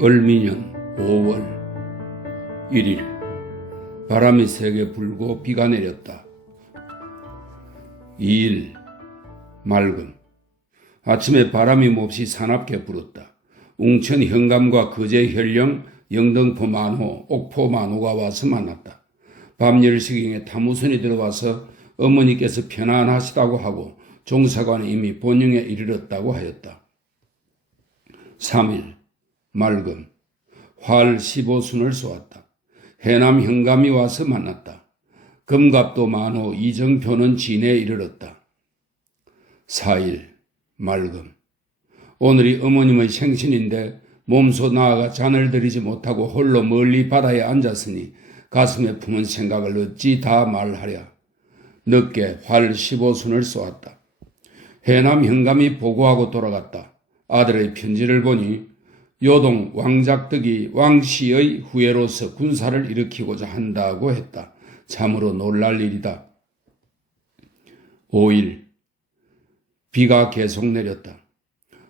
을미년 5월 1일 바람이 세게 불고 비가 내렸다. 2일 맑음. 아침에 바람이 몹시 사납게 불었다. 웅천 현감과 거제 현령, 영등포 만호, 옥포 만호가 와서 만났다. 밤 10시경에 타무선이 들어와서 어머니께서 편안하시다고 하고 종사관은 이미 본영에 이르렀다고 하였다. 3일 맑음. 활 15순을 쏘았다. 해남 현감이 와서 만났다. 금갑도 만호 이정표는 진에 이르렀다. 4일 맑음. 오늘이 어머님의 생신인데 몸소 나아가 잔을 들이지 못하고 홀로 멀리 바다에 앉았으니 가슴에 품은 생각을 어찌 다 말하랴. 늦게 활 15순을 쏘았다. 해남 현감이 보고하고 돌아갔다. 아들의 편지를 보니 요동 왕작덕이 왕씨의 후예로서 군사를 일으키고자 한다고 했다. 참으로 놀랄 일이다. 5일 비가 계속 내렸다.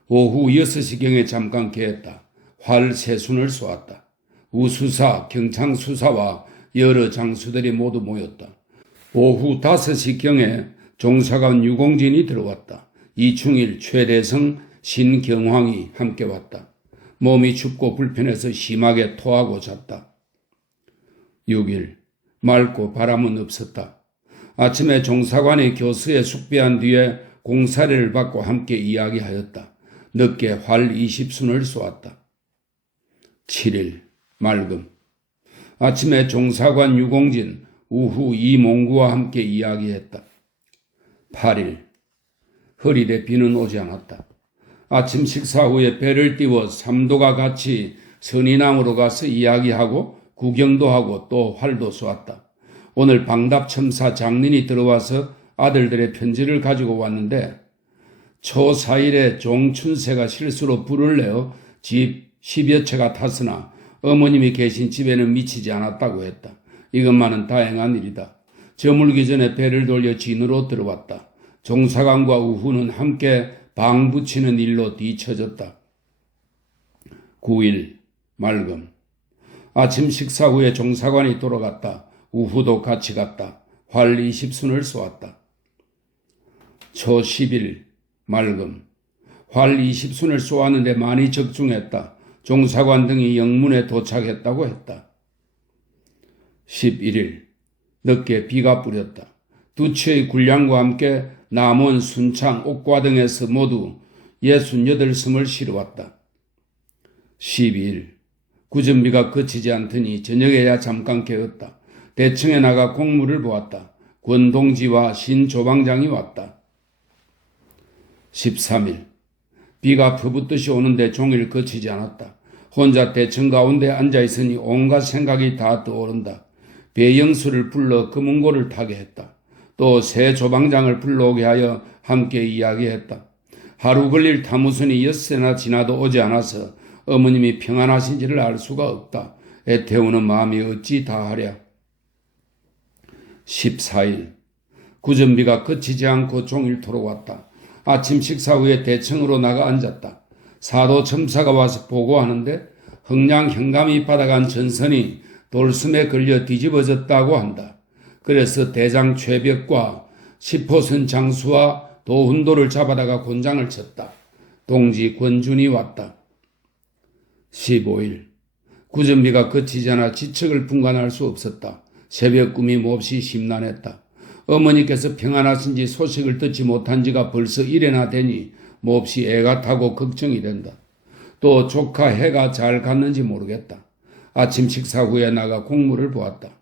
오후 6시경에 잠깐 개했다. 활 3순을 쏘았다. 우수사, 경창수사와 여러 장수들이 모두 모였다. 오후 5시경에 종사관 유공진이 들어왔다. 이충일, 최대성, 신경황이 함께 왔다. 몸이 춥고 불편해서 심하게 토하고 잤다. 6일 맑고 바람은 없었다. 아침에 종사관이 교수에 숙배한 뒤에 공사례를 받고 함께 이야기하였다. 늦게 활 20순을 쏘았다. 7일 맑음. 아침에 종사관 유공진, 우후 이몽구와 함께 이야기했다. 8일 허리에 비는 오지 않았다. 아침 식사 후에 배를 띄워 삼도가 같이 선인항으로 가서 이야기하고 구경도 하고 또 활도 쏘았다. 오늘 방답첨사 장린이 들어와서 아들들의 편지를 가지고 왔는데 초 4일에 종춘새가 실수로 불을 내어 집 10여 채가 탔으나 어머님이 계신 집에는 미치지 않았다고 했다. 이것만은 다행한 일이다. 저물기 전에 배를 돌려 진으로 들어왔다. 종사관과 우후는 함께 방 붙이는 일로 뒤처졌다. 9일 맑음. 아침 식사 후에 종사관이 돌아갔다. 우후도 같이 갔다. 활 20순을 쏘았다. 초 10일 맑음. 활 20순을 쏘았는데 많이 적중했다. 종사관 등이 영문에 도착했다고 했다. 11일 늦게 비가 뿌렸다. 두 치의 군량과 함께 남원, 순창, 옥과 등에서 모두 68섬을 실어왔다. 12일 구전비가 그치지 않더니 저녁에야 잠깐 깨었다. 대청에 나가 공무를 보았다. 권동지와 신조방장이 왔다. 13일 비가 퍼붓듯이 오는데 종일 그치지 않았다. 혼자 대청 가운데 앉아있으니 온갖 생각이 다 떠오른다. 배영수를 불러 금은고를 타게 했다. 또 새 조방장을 불러오게 하여 함께 이야기했다. 하루 걸릴 타무선이 6세나 지나도 오지 않아서 어머님이 평안하신지를 알 수가 없다. 애태우는 마음이 어찌 다하랴. 14일 구전비가 그치지 않고 종일토록 왔다. 아침 식사 후에 대청으로 나가 앉았다. 사도 첨사가 와서 보고하는데 흥량 현감이 받아간 전선이 돌숨에 걸려 뒤집어졌다고 한다. 그래서 대장 최벽과 10호선 장수와 도훈도를 잡아다가 곤장을 쳤다. 동지 권준이 왔다. 15일 구전비가 그치지 않아 지척을 분간할 수 없었다. 새벽 꿈이 몹시 심란했다. 어머니께서 평안하신지 소식을 듣지 못한 지가 벌써 1회나 되니 몹시 애가 타고 걱정이 된다. 또 조카 해가 잘 갔는지 모르겠다. 아침 식사 후에 나가 공무를 보았다.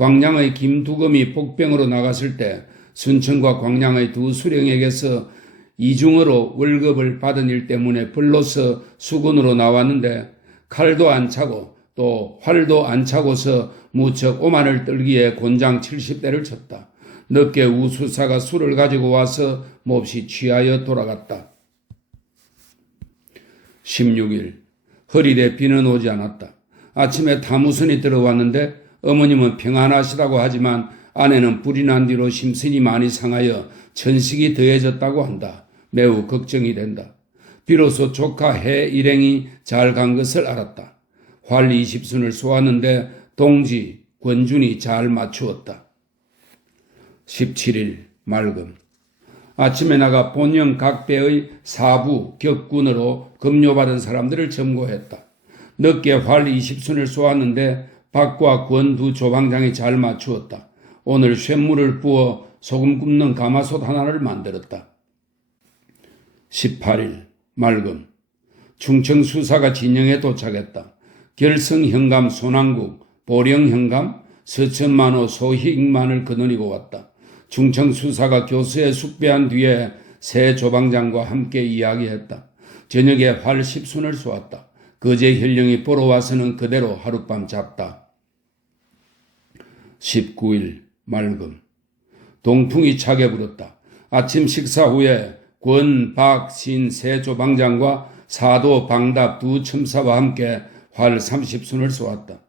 광량의 김두검이 복병으로 나갔을 때 순천과 광량의 두 수령에게서 이중으로 월급을 받은 일 때문에 불로서 수군으로 나왔는데 칼도 안 차고 또 활도 안 차고서 무척 오만을 떨기에 곤장 70대를 쳤다. 늦게 우수사가 술을 가지고 와서 몹시 취하여 돌아갔다. 16일 허리에 비는 오지 않았다. 아침에 타무선이 들어왔는데 어머님은 평안하시다고 하지만 아내는 불이 난 뒤로 심신이 많이 상하여 천식이 더해졌다고 한다. 매우 걱정이 된다. 비로소 조카 해 일행이 잘 간 것을 알았다. 활 20순을 쏘았는데 동지 권준이 잘 맞추었다. 17일 맑음. 아침에 나가 본영 각배의 사부 격군으로 급료받은 사람들을 점거했다. 늦게 활 20순을 쏘았는데 박과 권 두 조방장이 잘 맞추었다. 오늘 쇳물을 부어 소금 굽는 가마솥 하나를 만들었다. 18일 맑음. 충청 수사가 진영에 도착했다. 결성 현감 손왕국, 보령 현감, 서천만호 소희익만을 거느리고 왔다. 충청 수사가 교수에 숙배한 뒤에 새 조방장과 함께 이야기했다. 저녁에 활 10순을 쏘았다. 거제 현령이 보러 와서는 그대로 하룻밤 잤다. 19일 맑음. 동풍이 차게 불었다. 아침 식사 후에 권, 박, 신 세 조방장과 사도, 방답 두 첨사와 함께 활 30순을 쏘았다.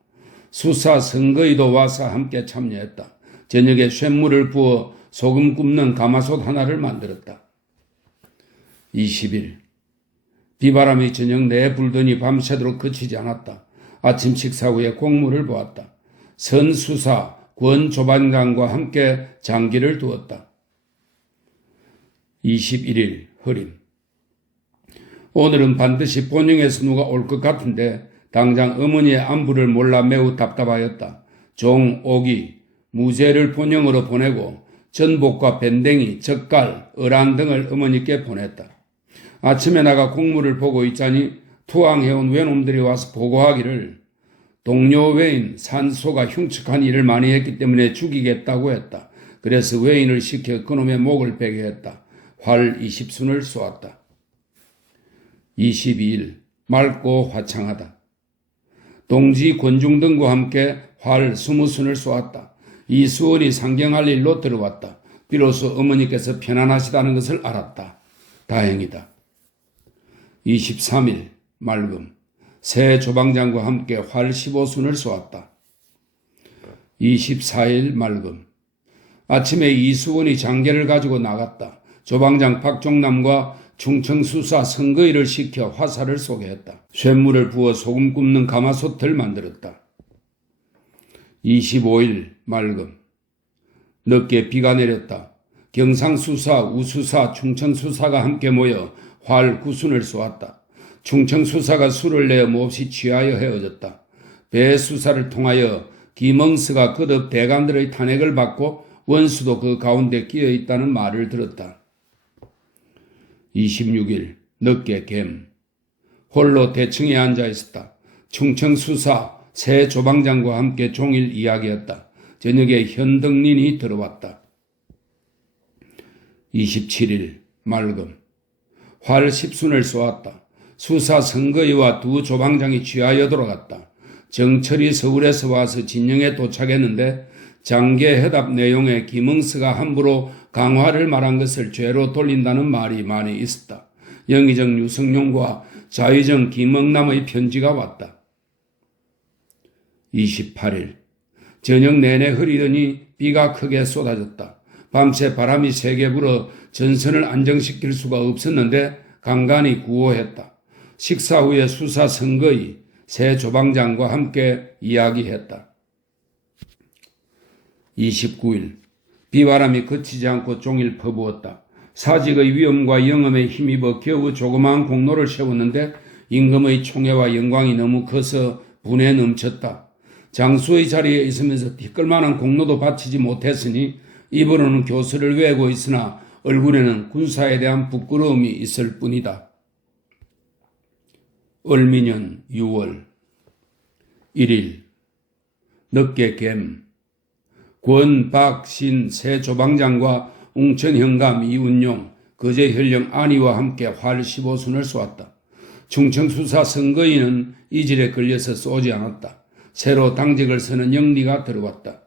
수사 선거위도 와서 함께 참여했다. 저녁에 쇳물을 부어 소금 굽는 가마솥 하나를 만들었다. 20일 비바람이 저녁 내에 불더니 밤새도록 그치지 않았다. 아침 식사 후에 공무를 보았다. 선수사 권 조반장과 함께 장기를 두었다. 21일 흐림. 오늘은 반드시 본영에서 누가 올 것 같은데 당장 어머니의 안부를 몰라 매우 답답하였다. 종, 오기, 무죄를 본영으로 보내고 전복과 밴댕이, 젓갈, 어란 등을 어머니께 보냈다. 아침에 나가 공무를 보고 있자니 투항해온 외놈들이 와서 보고하기를 동료 외인 산소가 흉측한 일을 많이 했기 때문에 죽이겠다고 했다. 그래서 외인을 시켜 그놈의 목을 베게 했다. 활 20순을 쏘았다. 22일 맑고 화창하다. 동지 권중 등과 함께 활 20순을 쏘았다. 이 수월이 상경할 일로 들어왔다. 비로소 어머니께서 편안하시다는 것을 알았다. 다행이다. 23일 맑음. 새 조방장과 함께 활 15순을 쏘았다. 24일 맑음. 아침에 이수원이 장계를 가지고 나갔다. 조방장 박종남과 충청수사 선거위를 시켜 화살을 쏘게 했다. 쇳물을 부어 소금 굽는 가마솥을 만들었다. 25일 맑음. 늦게 비가 내렸다. 경상수사, 우수사, 충청수사가 함께 모여 활 9순을 쏘았다. 충청수사가 술을 내어 몹시 취하여 헤어졌다. 배수사를 통하여 김응스가 거듭 대감들의 탄핵을 받고 원수도 그 가운데 끼어 있다는 말을 들었다. 26일 늦게 갬. 홀로 대층에 앉아 있었다. 충청수사 새 조방장과 함께 종일 이야기했다. 저녁에 현덕린이 들어왔다. 27일 맑음. 활 10순을 쏘았다. 수사 선거위와 두 조방장이 취하여 돌아갔다. 정철이 서울에서 와서 진영에 도착했는데 장계 회답 내용에 김응스가 함부로 강화를 말한 것을 죄로 돌린다는 말이 많이 있었다. 영의정 유성룡과 자의정 김응남의 편지가 왔다. 28일 저녁 내내 흐리더니 비가 크게 쏟아졌다. 밤새 바람이 세게 불어 전선을 안정시킬 수가 없었는데 간간히 구호했다. 식사 후에 수사 선거위 새 조방장과 함께 이야기했다. 29일 비바람이 그치지 않고 종일 퍼부었다. 사직의 위엄과 영험에 힘입어 겨우 조그마한 공로를 세웠는데 임금의 총애와 영광이 너무 커서 분에 넘쳤다. 장수의 자리에 있으면서 티끌만한 공로도 바치지 못했으니 입으로는 교수를 외우고 있으나 얼굴에는 군사에 대한 부끄러움이 있을 뿐이다. 을미년 6월 1일 늦게 갬. 권, 박, 신, 새 조방장과 웅천현감, 이운용, 거제 현령 안희와 함께 활 15순을 쏘았다. 충청수사 선거위는 이질에 걸려서 쏘지 않았다. 새로 당직을 서는 영리가 들어왔다.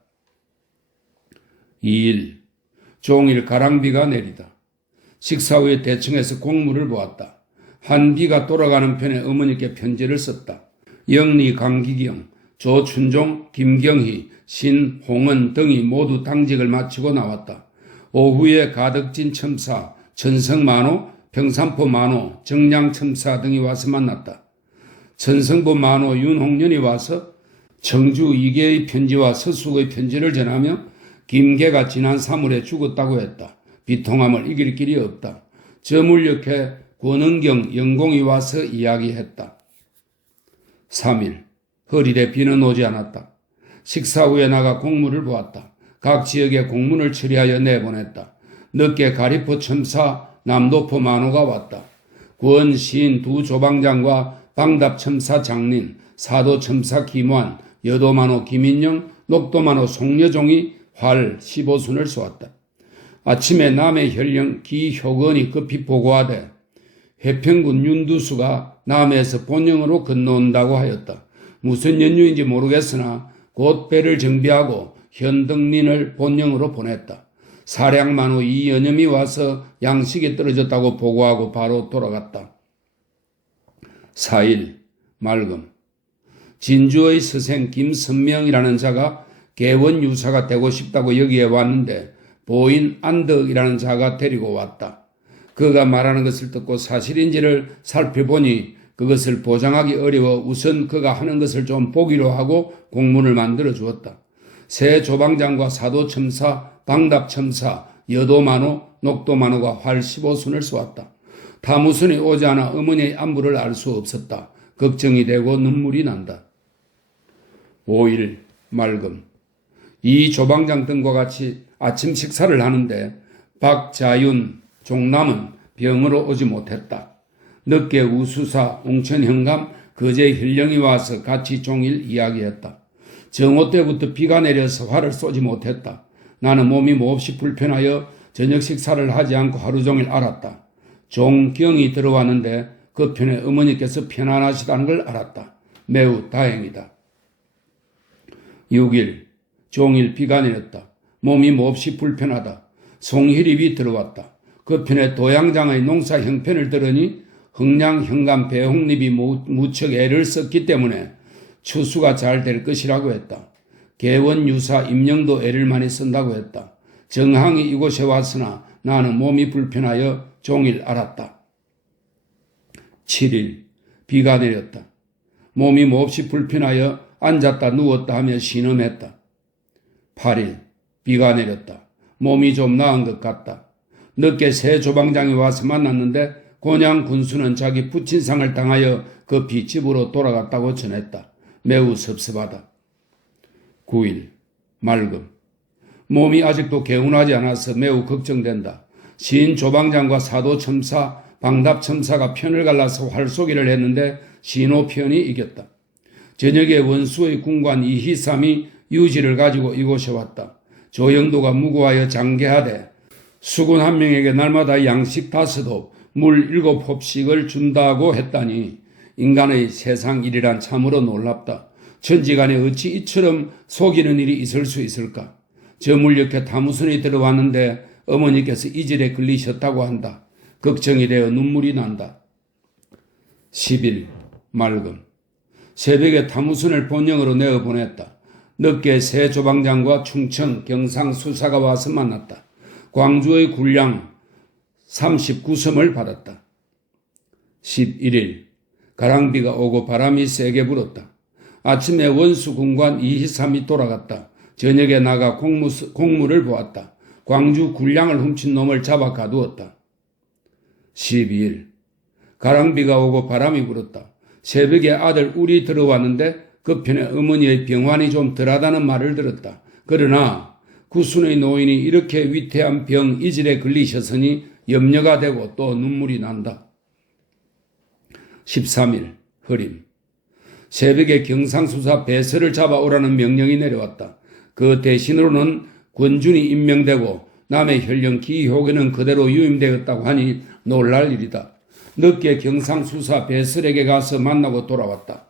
2일 종일 가랑비가 내리다. 식사 후에 대청에서 공무를 보았다. 한비가 돌아가는 편에 어머니께 편지를 썼다. 영리, 강기경, 조춘종, 김경희, 신, 홍은 등이 모두 당직을 마치고 나왔다. 오후에 가덕진 첨사, 천성만호, 평산포 만호, 정량첨사 등이 와서 만났다. 천성보 만호 윤홍련이 와서 청주 이계의 편지와 서숙의 편지를 전하며 김계가 지난 3월에 죽었다고 했다. 비통함을 이길 길이 없다. 저물녘에 권은경 영공이 와서 이야기했다. 3일 허리대 비는 오지 않았다. 식사 후에 나가 공문을 보았다. 각 지역에 공문을 처리하여 내보냈다. 늦게 가리포 첨사 남도포 만호가 왔다. 권 시인 두 조방장과 방답 첨사 장린, 사도 첨사 김환, 여도만호 김인영, 녹도만호 송여종이 활 15순을 쏘았다. 아침에 남해 현령 기효건이 급히 보고하되 회평군 윤두수가 남해에서 본영으로 건너온다고 하였다. 무슨 연유인지 모르겠으나 곧 배를 정비하고 현덕린을 본영으로 보냈다. 사량만호 이연염이 와서 양식이 떨어졌다고 보고하고 바로 돌아갔다. 4일 맑음 진주의 스생 김선명이라는 자가 개원유사가 되고 싶다고 여기에 왔는데 보인 안덕이라는 자가 데리고 왔다. 그가 말하는 것을 듣고 사실인지를 살펴보니 그것을 보장하기 어려워 우선 그가 하는 것을 좀 보기로 하고 공문을 만들어 주었다. 새 조방장과 사도첨사, 방답첨사, 여도만호, 녹도만호가 활 15순을 쏘았다. 타무선이 오지 않아 어머니의 안부를 알 수 없었다. 걱정이 되고 눈물이 난다. 5일 맑음 이 조방장 등과 같이 아침 식사를 하는데 박자윤, 종남은 병으로 오지 못했다. 늦게 우수사, 옹천현감, 거제 힐령이 와서 같이 종일 이야기했다. 정오 때부터 비가 내려서 활을 쏘지 못했다. 나는 몸이 몹시 불편하여 저녁 식사를 하지 않고 하루 종일 앓았다. 종경이 들어왔는데 그 편에 어머니께서 편안하시다는 걸 알았다. 매우 다행이다. 6일 종일 비가 내렸다. 몸이 몹시 불편하다. 송희립이 들어왔다. 그 편에 도양장의 농사 형편을 들으니 흥량 현감 배홍립이 무척 애를 썼기 때문에 추수가 잘 될 것이라고 했다. 개원유사 임영도 애를 많이 쓴다고 했다. 정항이 이곳에 왔으나 나는 몸이 불편하여 종일 앓았다. 7일 비가 내렸다. 몸이 몹시 불편하여 앉았다 누웠다 하며 신음했다. 8일 비가 내렸다. 몸이 좀 나은 것 같다. 늦게 새 조방장이 와서 만났는데 곤양 군수는 자기 부친상을 당하여 급히 집으로 돌아갔다고 전했다. 매우 섭섭하다. 9일 맑음 몸이 아직도 개운하지 않아서 매우 걱정된다. 시인 조방장과 사도첨사, 방답첨사가 편을 갈라서 활쏘기를 했는데 신호 편이 이겼다. 저녁에 원수의 군관 이희삼이 유지를 가지고 이곳에 왔다. 조영도가 무고하여 장계하되 수군 한 명에게 날마다 양식 5홉, 물 7홉씩을 준다고 했다니 인간의 세상 일이란 참으로 놀랍다. 천지간에 어찌 이처럼 속이는 일이 있을 수 있을까? 저 물녘에 타무선이 들어왔는데 어머니께서 이질에 걸리셨다고 한다. 걱정이 되어 눈물이 난다. 10일 맑음 새벽에 타무선을 본영으로 내어보냈다. 늦게 새 조방장과 충청 경상 수사가 와서 만났다. 광주의 군량 39섬을 받았다. 11일 가랑비가 오고 바람이 세게 불었다. 아침에 원수 군관 이희삼이 돌아갔다. 저녁에 나가 공무를 보았다. 광주 군량을 훔친 놈을 잡아 가두었다. 12일 가랑비가 오고 바람이 불었다. 새벽에 아들 울이 들어왔는데 그 편에 어머니의 병환이 좀 덜하다는 말을 들었다. 그러나 구순의 노인이 이렇게 위태한 병 이질에 걸리셨으니 염려가 되고 또 눈물이 난다. 13일 흐림 새벽에 경상수사 배설을 잡아오라는 명령이 내려왔다. 그 대신으로는 권준이 임명되고 남의 현령 기효계는 그대로 유임되었다고 하니 놀랄 일이다. 늦게 경상수사 배설에게 가서 만나고 돌아왔다.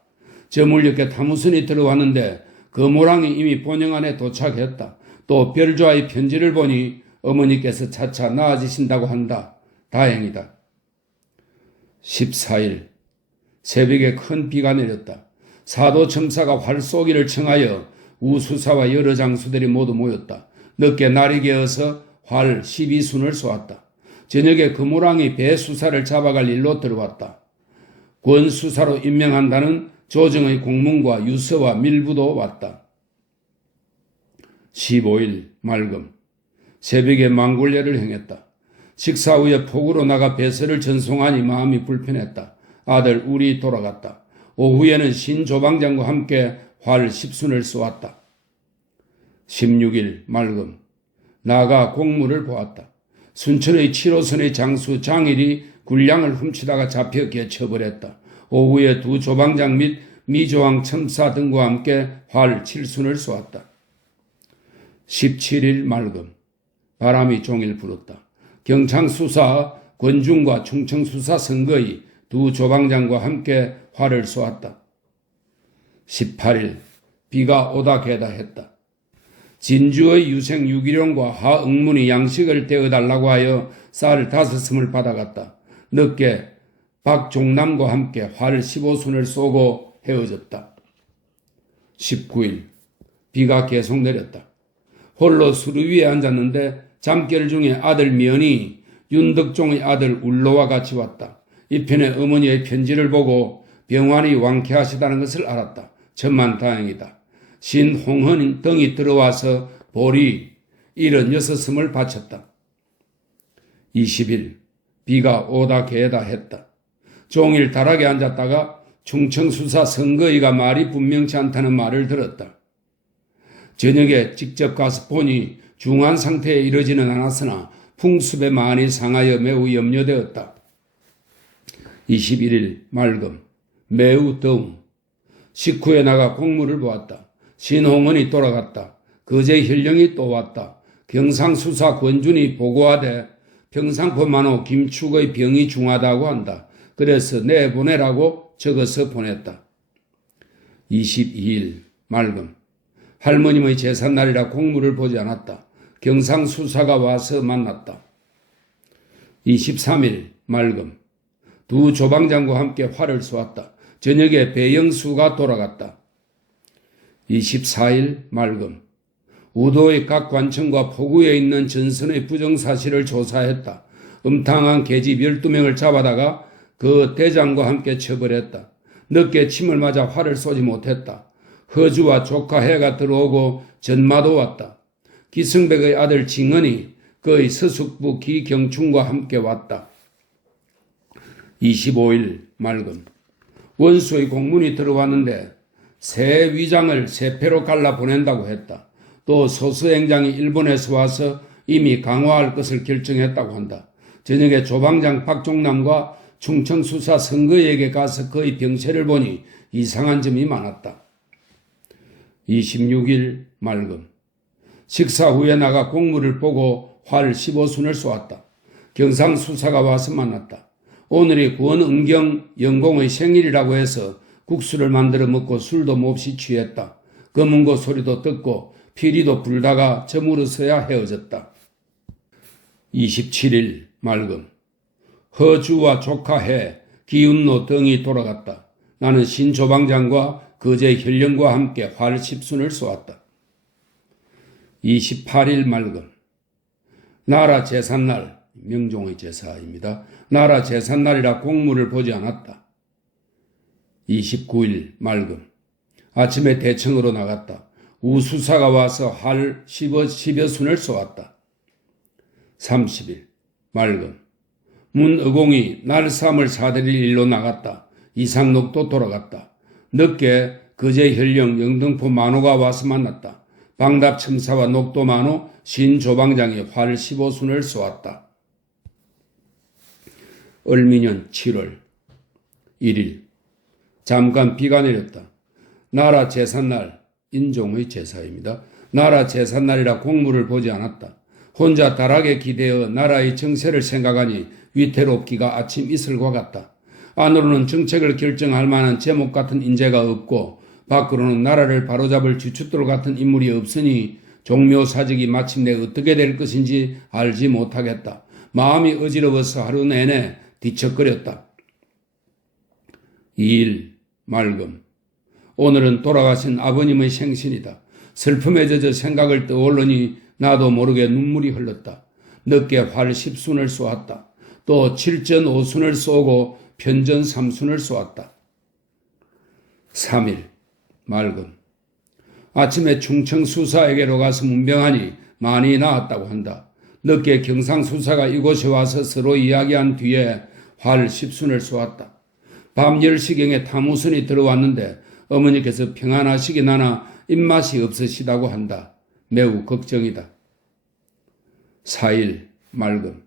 저 물녘에 타무선이 들어왔는데 그 모랑이 이미 본영 안에 도착했다. 또 별조와의 편지를 보니 어머니께서 차차 나아지신다고 한다. 다행이다. 14일 새벽에 큰 비가 내렸다. 사도첨사가 활쏘기를 청하여 우수사와 여러 장수들이 모두 모였다. 늦게 날이 개어서 활 12순을 쏘았다. 저녁에 금호랑이 배 수사를 잡아갈 일로 들어왔다. 권 수사로 임명한다는 조정의 공문과 유서와 밀부도 왔다. 15일 맑음. 새벽에 망굴례를 행했다. 식사 후에 폭우로 나가 배설을 전송하니 마음이 불편했다. 아들 울이 돌아갔다. 오후에는 신조방장과 함께 활 10순을 쏘았다. 16일 맑음. 나가 공무를 보았다. 순천의 7호선의 장수 장일이 군량을 훔치다가 잡혀 개처벌했다. 오후에 두 조방장 및 미조왕 첨사 등과 함께 활 7순을 쏘았다. 17일 맑음. 바람이 종일 불었다. 경창수사 권중과 충청수사 선거의 두 조방장과 함께 활을 쏘았다. 18일 비가 오다 개다 했다. 진주의 유생 유기룡과 하응문이 양식을 떼어달라고 하여 쌀 5스을 받아갔다. 늦게 박종남과 함께 활 15순을 쏘고 헤어졌다. 19일 비가 계속 내렸다. 홀로 수루 위에 앉았는데 잠결 중에 아들 면이 윤덕종의 아들 울로와 같이 왔다. 이편에 어머니의 편지를 보고 병환이 완쾌하시다는 것을 알았다. 천만다행이다. 신홍헌 등이 들어와서 보리 76스을 바쳤다. 20일 비가 오다 개다 했다. 종일 다락에 앉았다가 충청수사 선거위가 말이 분명치 않다는 말을 들었다. 저녁에 직접 가서 보니 중한 상태에 이르지는 않았으나 풍습에 많이 상하여 매우 염려되었다. 21일 맑음. 매우 더움. 식후에 나가 공무를 보았다. 신홍헌이 돌아갔다. 거제 현령이 또 왔다. 경상수사 권준이 보고하되 평상포 만호 김축의 병이 중하다고 한다. 그래서 내보내라고 적어서 보냈다. 22일 맑음. 할머님의 제삿날이라 공무를 보지 않았다. 경상수사가 와서 만났다. 23일 맑음. 두 조방장과 함께 활을 쏘았다. 저녁에 배영수가 돌아갔다. 24일 맑음. 우도의 각 관청과 포구에 있는 전선의 부정사실을 조사했다. 음탕한 계집 12명을 잡아다가 그 대장과 함께 처벌했다. 늦게 침을 맞아 활을 쏘지 못했다. 허주와 조카 해가 들어오고 전마도 왔다. 기승백의 아들 징언이 그의 서숙부 기경춘과 함께 왔다. 25일 맑음. 원수의 공문이 들어왔는데 새 위장을 세 패로 갈라 보낸다고 했다. 또 소수행장이 일본에서 와서 이미 강화할 것을 결정했다고 한다. 저녁에 조방장 박종남과 충청수사 선거에게 가서 그의 병세를 보니 이상한 점이 많았다. 26일 맑음. 식사 후에 나가 공무를 보고 활 15순을 쏘았다. 경상수사가 와서 만났다. 오늘이 권은경 영공의 생일이라고 해서 국수를 만들어 먹고 술도 몹시 취했다. 검은고 소리도 듣고 피리도 불다가 저물어서야 헤어졌다. 27일 맑음. 허주와 조카 해, 기운노 등이 돌아갔다. 나는 신조방장과 거제 현령과 함께 활 10순을 쏘았다. 28일 맑음. 나라 제삿날, 명종의 제사입니다. 나라 제삿날이라 공무를 보지 않았다. 29일 맑음. 아침에 대청으로 나갔다. 우수사가 와서 활 10여 순을 쏘았다. 30일 맑음. 문의공이 날삼을 사들일 일로 나갔다. 이상록도 돌아갔다. 늦게 거제 현령 영등포 만호가 와서 만났다. 방답 첨사와 녹도 만호 신조방장이 활 15순을 쏘았다. 을미년 7월 1일 잠깐 비가 내렸다. 나라 제삿날, 인종의 제사입니다. 나라 제삿날이라 공무를 보지 않았다. 혼자 다락에 기대어 나라의 정세를 생각하니 위태롭기가 아침 이슬과 같다. 안으로는 정책을 결정할 만한 제목 같은 인재가 없고 밖으로는 나라를 바로잡을 주춧돌 같은 인물이 없으니 종묘사직이 마침내 어떻게 될 것인지 알지 못하겠다. 마음이 어지러워서 하루 내내 뒤척거렸다. 2일 맑음. 오늘은 돌아가신 아버님의 생신이다. 슬픔에 젖어 생각을 떠올르니 나도 모르게 눈물이 흘렀다. 늦게 활 10순을 쏘았다. 또 7전 5순을 쏘고 편전 3순을 쏘았다. 3일 맑음. 아침에 충청 수사에게로 가서 문병하니 많이 나았다고 한다. 늦게 경상 수사가 이곳에 와서 서로 이야기한 뒤에 활 10순을 쏘았다. 밤 10시경에 탐우선이 들어왔는데 어머니께서 평안하시긴 하나 입맛이 없으시다고 한다. 매우 걱정이다. 4일 맑음.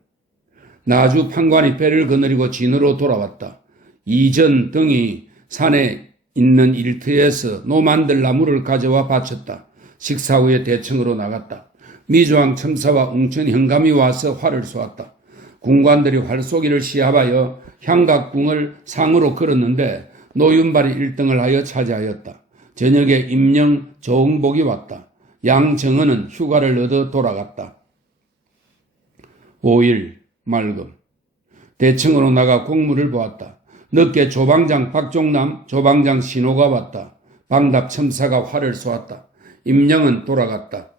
나주 판관이 배를 거느리고 진으로 돌아왔다. 이전 등이 산에 있는 일터에서 노 만들 나무를 가져와 바쳤다. 식사 후에 대청으로 나갔다. 미조왕 첨사와 웅천 현감이 와서 활을 쏘았다. 군관들이 활쏘기를 시합하여 향각궁을 상으로 걸었는데 노윤발이 1등을 하여 차지하였다. 저녁에 임령 조응복이 왔다. 양정은은 휴가를 얻어 돌아갔다. 5일 맑음. 대청으로 나가 공무를 보았다. 늦게 조방장 박종남, 조방장 신호가 왔다. 방답 첨사가 활을 쏘았다. 임령은 돌아갔다.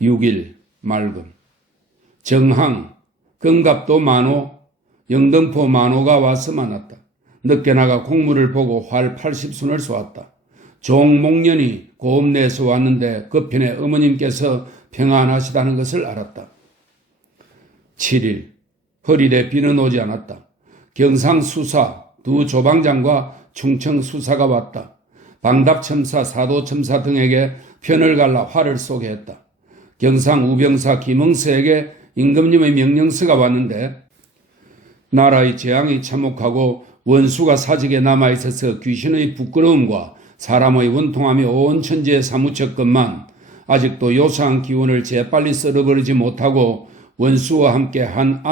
6일 맑음. 정항, 금갑도 만호, 영등포 만호가 와서 만났다. 늦게 나가 공무를 보고 활 80순을 쏘았다. 종목련이 고읍내에서 왔는데 그 편에 어머님께서 평안하시다는 것을 알았다. 7일 허리대 비는 오지 않았다. 경상수사 두 조방장과 충청수사가 왔다. 방답첨사, 사도첨사 등에게 편을 갈라 활을 쏘게 했다. 경상우병사 김응서에게 임금님의 명령서가 왔는데 나라의 재앙이 참혹하고 원수가 사직에 남아있어서 귀신의 부끄러움과 사람의 원통함이 온 천지에 사무쳤건만 아직도 요사한 기운을 재빨리 썰어버리지 못하고 원수와 함께 한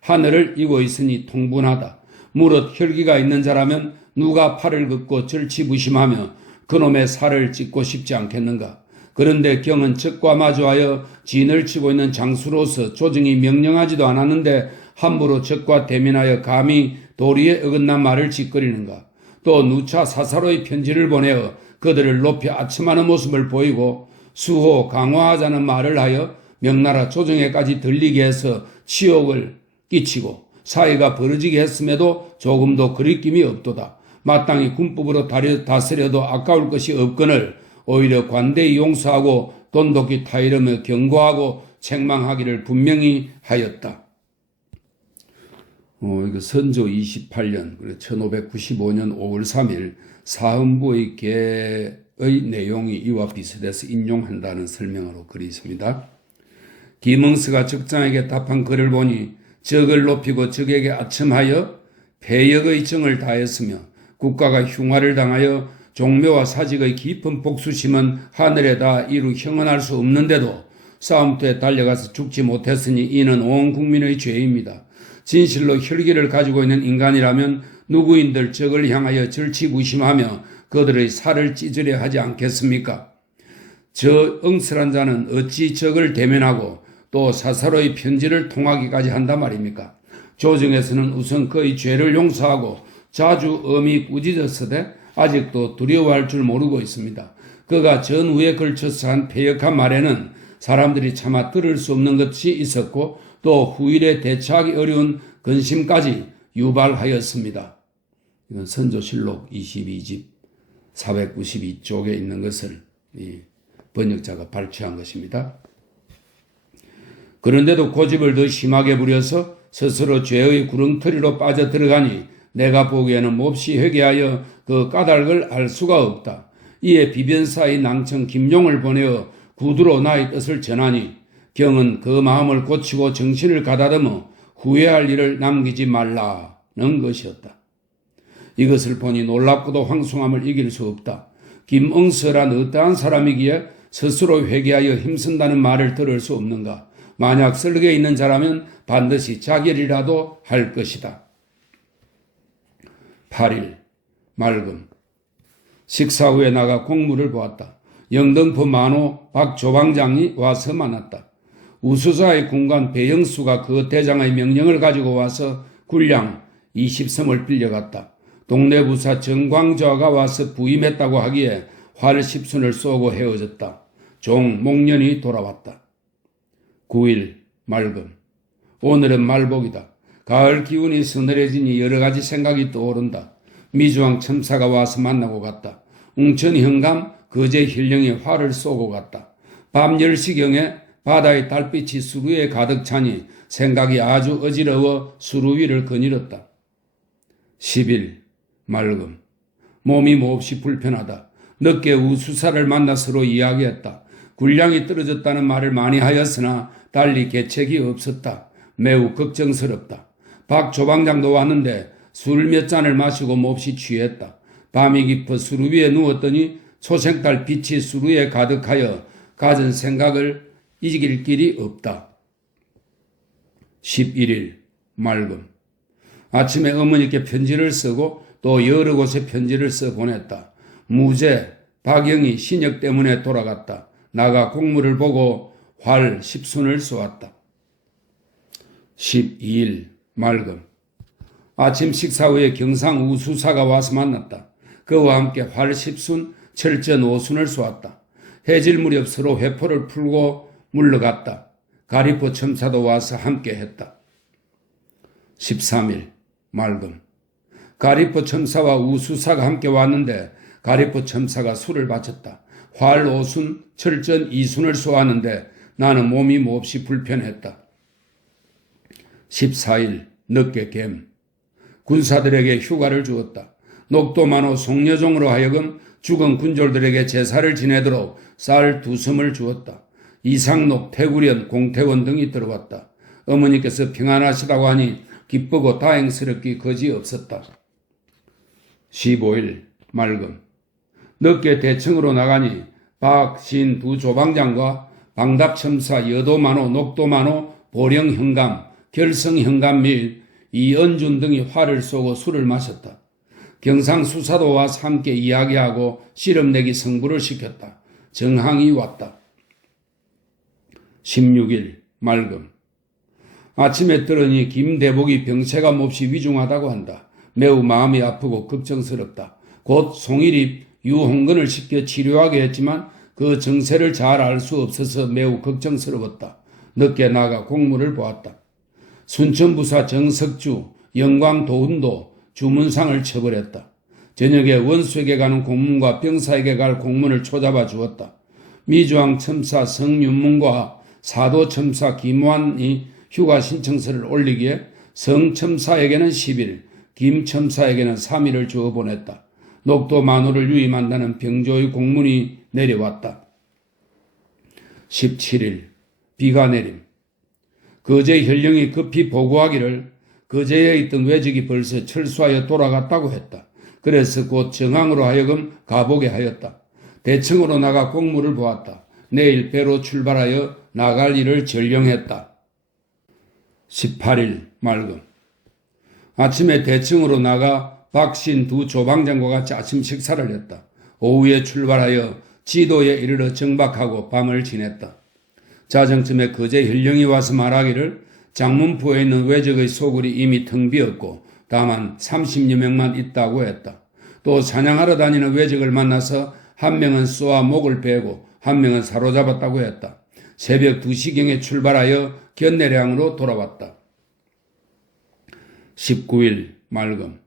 하늘을 이고 있으니 통분하다. 무릇 혈기가 있는 자라면 누가 팔을 긋고 절치부심하며 그놈의 살을 찢고 싶지 않겠는가. 그런데 경은 적과 마주하여 진을 치고 있는 장수로서 조정이 명령하지도 않았는데 함부로 적과 대면하여 감히 도리에 어긋난 말을 짓거리는가. 또 누차 사사로이 편지를 보내어 그들을 높이 아첨하는 모습을 보이고 수호 강화하자는 말을 하여 명나라 조정에까지 들리게 해서 치욕을 끼치고 사회가 벌어지게 했음에도 조금도 그리낌이 없도다. 마땅히 군법으로 다스려도 아까울 것이 없거늘 오히려 관대히 용서하고 돈독히 타이르며 경고하고 책망하기를 분명히 하였다. 이거 선조 28년, 1595년 5월 3일 사헌부의 계의 내용이 이와 비슷해서 인용한다는 설명으로 글이 있습니다. 김응서가 적장에게 답한 글을 보니 적을 높이고 적에게 아첨하여 패역의 정을 다했으며 국가가 흉화를 당하여 종묘와 사직의 깊은 복수심은 하늘에 다 이루 형언할 수 없는데도 싸움터에 달려가서 죽지 못했으니 이는 온 국민의 죄입니다. 진실로 혈기를 가지고 있는 인간이라면 누구인들 적을 향하여 절치부심하며 그들의 살을 찢으려 하지 않겠습니까? 저 응설한 자는 어찌 적을 대면하고 또 사사로이 편지를 통하기까지 한다 말입니까? 조정에서는 우선 그의 죄를 용서하고 자주 엄히 꾸짖었으되 아직도 두려워할 줄 모르고 있습니다. 그가 전후에 걸쳐서 한 패역한 말에는 사람들이 차마 들을 수 없는 것이 있었고 또 후일에 대처하기 어려운 근심까지 유발하였습니다. 이건 선조실록 22집 492쪽에 있는 것을 이 번역자가 발췌한 것입니다. 그런데도 고집을 더 심하게 부려서 스스로 죄의 구렁텅이로 빠져들어가니 내가 보기에는 몹시 회개하여 그 까닭을 알 수가 없다. 이에 비변사의 낭청 김용을 보내어 구두로 나의 뜻을 전하니 경은 그 마음을 고치고 정신을 가다듬어 후회할 일을 남기지 말라는 것이었다. 이것을 보니 놀랍고도 황송함을 이길 수 없다. 김응서란 어떠한 사람이기에 스스로 회개하여 힘쓴다는 말을 들을 수 없는가. 만약 설계에 있는 자라면 반드시 자결이라도 할 것이다. 8일 맑음. 식사 후에 나가 공무를 보았다. 영등포 만호 박조방장이 와서 만났다. 우수사의 군관 배영수가 그 대장의 명령을 가지고 와서 군량 20섬을 빌려갔다. 동네 부사 정광좌가 와서 부임했다고 하기에 활 10순을 쏘고 헤어졌다. 종 목련이 돌아왔다. 9일 맑음. 오늘은 말복이다. 가을 기운이 서늘해지니 여러 가지 생각이 떠오른다. 미주왕 첨사가 와서 만나고 갔다. 웅천 현감 거제 힐령이 활을 쏘고 갔다. 밤 10시경에 바다의 달빛이 수루에 가득 차니 생각이 아주 어지러워 수루 위를 거닐었다. 10일 맑음. 몸이 몹시 불편하다. 늦게 우수사를 만나 서로 이야기했다. 군량이 떨어졌다는 말을 많이 하였으나 달리 계책이 없었다. 매우 걱정스럽다. 박 조방장도 왔는데 술 몇 잔을 마시고 몹시 취했다. 밤이 깊어 수루 위에 누웠더니 초생달 빛이 수루에 가득하여 가진 생각을 이길 길이 없다. 11일 맑음. 아침에 어머니께 편지를 쓰고 또 여러 곳에 편지를 써 보냈다. 무제, 박영이 신역 때문에 돌아갔다. 나가 공무를 보고 활 10순을 쏘았다. 12일 맑음. 아침 식사 후에 경상 우수사가 와서 만났다. 그와 함께 활 10순, 철전 5순을 쏘았다. 해질 무렵 서로 회포를 풀고 물러갔다. 가리포 첨사도 와서 함께 했다. 13일 맑음. 가리포 첨사와 우수사가 함께 왔는데 가리포 첨사가 술을 바쳤다. 활 5순, 철전 2순을 쏘았는데 나는 몸이 몹시 불편했다. 14일 늦게 갬. 군사들에게 휴가를 주었다. 녹도만호 송여종으로 하여금 죽은 군졸들에게 제사를 지내도록 쌀 2섬을 주었다. 이상록, 태구련, 공태원 등이 들어왔다. 어머니께서 평안하시다고 하니 기쁘고 다행스럽기 거지없었다. 15일 맑음. 늦게 대청으로 나가니 박, 신 두 조방장과 방답첨사, 여도만호, 녹도만호, 보령현감, 결성현감 및 이언준 등이 활을 쏘고 술을 마셨다. 경상수사도 와서 함께 이야기하고 실험내기 성부를 시켰다. 정항이 왔다. 16일 맑음. 아침에 들으니 김대복이 병세가 몹시 위중하다고 한다. 매우 마음이 아프고 걱정스럽다. 곧 송일이 유홍근을 시켜 치료하게 했지만 그 정세를 잘 알 수 없어서 매우 걱정스러웠다. 늦게 나가 공무를 보았다. 순천부사 정석주, 영광도운도 주문상을 처벌했다. 저녁에 원수에게 가는 공문과 병사에게 갈 공문을 초잡아 주었다. 미주왕 첨사 성윤문과 사도 첨사 김환이 휴가 신청서를 올리기에 성 첨사에게는 10일, 김 첨사에게는 3일을 주어 보냈다. 녹도 만호를 유임한다는 병조의 공문이 내려왔다. 17일 비가 내림. 거제 현령이 급히 보고하기를 거제에 있던 외적이 벌써 철수하여 돌아갔다고 했다. 그래서 곧 정항으로 하여금 가보게 하였다. 대청으로 나가 공무를 보았다. 내일 배로 출발하여 나갈 일을 전령했다. 18일 맑음. 아침에 대청으로 나가 박신 두 조방장과 같이 아침 식사를 했다. 오후에 출발하여 지도에 이르러 정박하고 밤을 지냈다. 자정쯤에 거제 현령이 와서 말하기를 장문포에 있는 외적의 소굴이 이미 텅 비었고 다만 30여 명만 있다고 했다. 또 사냥하러 다니는 외적을 만나서 한 명은 쏘아 목을 베고 한 명은 사로잡았다고 했다. 새벽 2시경에 출발하여 견내량으로 돌아왔다. 19일 맑음.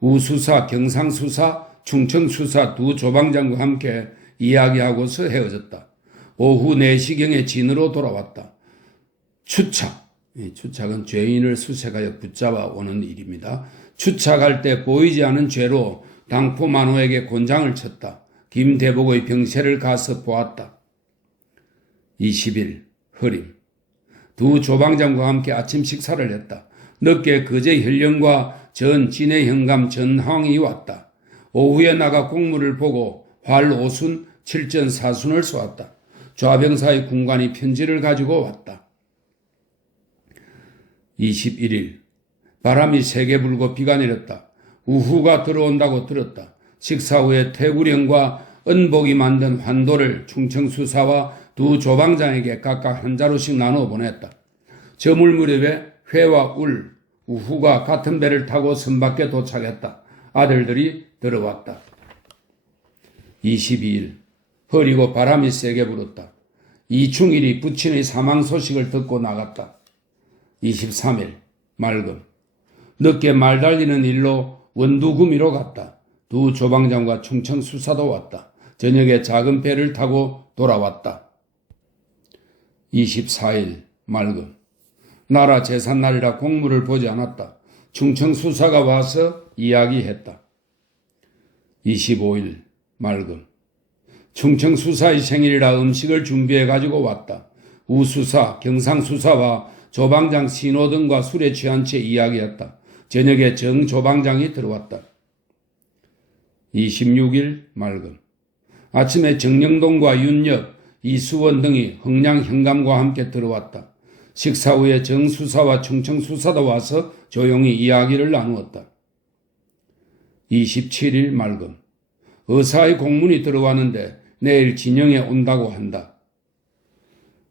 우수사, 경상수사, 충청수사 두 조방장과 함께 이야기하고서 헤어졌다. 오후 4시경에 진으로 돌아왔다. 추착. 추착은 죄인을 수색하여 붙잡아 오는 일입니다. 추착할 때 보이지 않은 죄로 당포만호에게 곤장을 쳤다. 김대복의 병세를 가서 보았다. 20일 흐림. 두 조방장과 함께 아침 식사를 했다. 늦게 거제 현령과 전 진해 현감 전황이 왔다. 오후에 나가 공무를 보고 활 5순, 7전 4순을 쏘았다. 좌병사의 군관이 편지를 가지고 왔다. 21일 바람이 세게 불고 비가 내렸다. 우후가 들어온다고 들었다. 식사 후에 태구령과 은복이 만든 환도를 충청수사와 두 조방장에게 각각 한 자루씩 나눠 보냈다. 저물 무렵에 회와 울, 우후가 같은 배를 타고 선밖에 도착했다. 아들들이 들어왔다. 22일 흐리고 바람이 세게 불었다. 이충일이 부친의 사망 소식을 듣고 나갔다. 23일 맑음. 늦게 말 달리는 일로 원두구미로 갔다. 두 조방장과 충청 수사도 왔다. 저녁에 작은 배를 타고 돌아왔다. 24일 맑음. 나라 제삿날이라 공무를 보지 않았다. 충청 수사가 와서 이야기했다. 25일 맑음. 충청 수사의 생일이라 음식을 준비해 가지고 왔다. 우수사, 경상수사와 조방장 신호등과 술에 취한 채 이야기했다. 저녁에 정 조방장이 들어왔다. 26일 맑음. 아침에 정영동과 윤엽, 이수원 등이 흥량 현감과 함께 들어왔다. 식사 후에 정수사와 충청수사도 와서 조용히 이야기를 나누었다. 27일 맑음. 의사의 공문이 들어왔는데 내일 진영에 온다고 한다.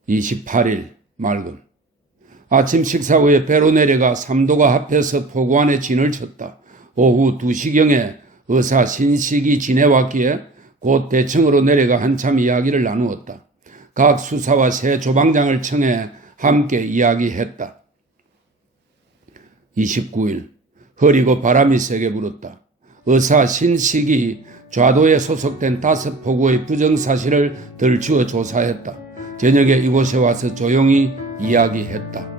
28일 맑음. 아침 식사 후에 배로 내려가 삼도가 합해서 포구안에 진을 쳤다. 오후 2시경에 의사 신식이 지내왔기에 곧 대청으로 내려가 한참 이야기를 나누었다. 각 수사와 새 조방장을 청해 함께 이야기했다. 29일 흐리고 바람이 세게 불었다. 의사 신식이 좌도에 소속된 5포구의 부정사실을 들추어 조사했다. 저녁에 이곳에 와서 조용히 이야기했다.